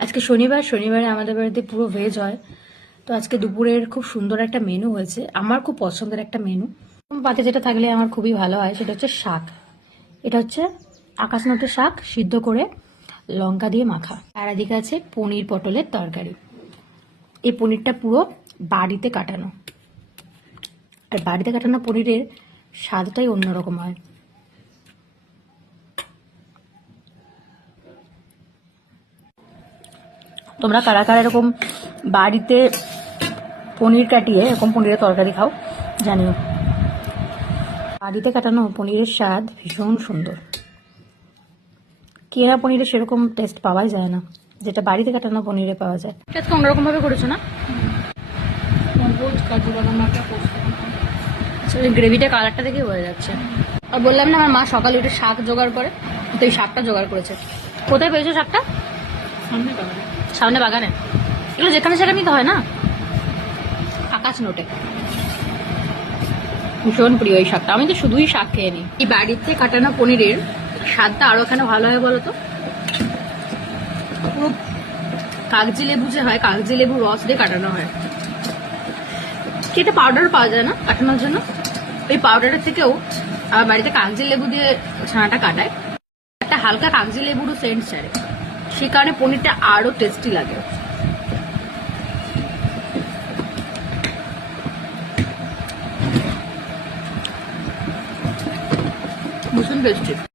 আজকে শনিবারে আমাদের বাড়িতে পুরো ভেজ হয়। তো আজকে দুপুরের খুব সুন্দর একটা মেনু হয়েছে, আমার খুব পছন্দের একটা মেনু। পাতে যেটা থাকলে আমার খুবই ভালো হয় সেটা হচ্ছে শাক। এটা হচ্ছে আকাশনটের শাক সিদ্ধ করে লঙ্কা দিয়ে মাখা, আর এদিকে আছে পনির পটলের তরকারি। এই পনিরটা পুরো বাড়িতে কাটানো, আর বাড়িতে কাটানো পনিরের স্বাদটাই অন্যরকম হয়। তোমরা কারা কারা এরকম বাড়িতে পনির কাটিয়ে এরকম পনিরের তরকারি খাও জানিও। বাড়িতে কাটানো পনিরের স্বাদ ভীষণ সুন্দর। কেনা পনিরে সেরকম টেস্ট পাওয়াই যায় না, যেটা বাড়িতে কাটানো পনিরে পাওয়া যায়। এটা তো অন্যরকম ভাবে করেছো না? গ্রেভিটা কালারটা দেখে বোঝা যাচ্ছে। আর বললাম না আমার মা সকালে উঠে শাক জোগাড় করে, তো এই শাকটা জোগাড় করেছে। কোথায় পেয়েছো শাকটা? সামনে বাগানে। এগুলো যেখানে সেখানেই তো হয় না, আকাশ নোটে। ভীষণ প্রিয় এই শাকটা, আমি তো শুধুই শাক খেয়ে নিই। এই বাড়িতে কাটানো পনিরের স্বাদটা আরো এখানে ভালো হয় বলো তো। পুরো কাগজি লেবু যে হয়, কাগজি লেবু রস দিয়ে কাটানো হয়। এটা পাউডার পাওয়া যায় না কাটানোর জন্য, এই পাউডারের থেকেও আমার বাড়িতে কাগজি লেবু দিয়ে ছানাটা কাটায়। একটা হালকা কাগজি লেবুরও সেন্ট ছাড়ে, সে কারণে পনিরটা আরো টেস্টি লাগে। ভীষণ টেস্টি।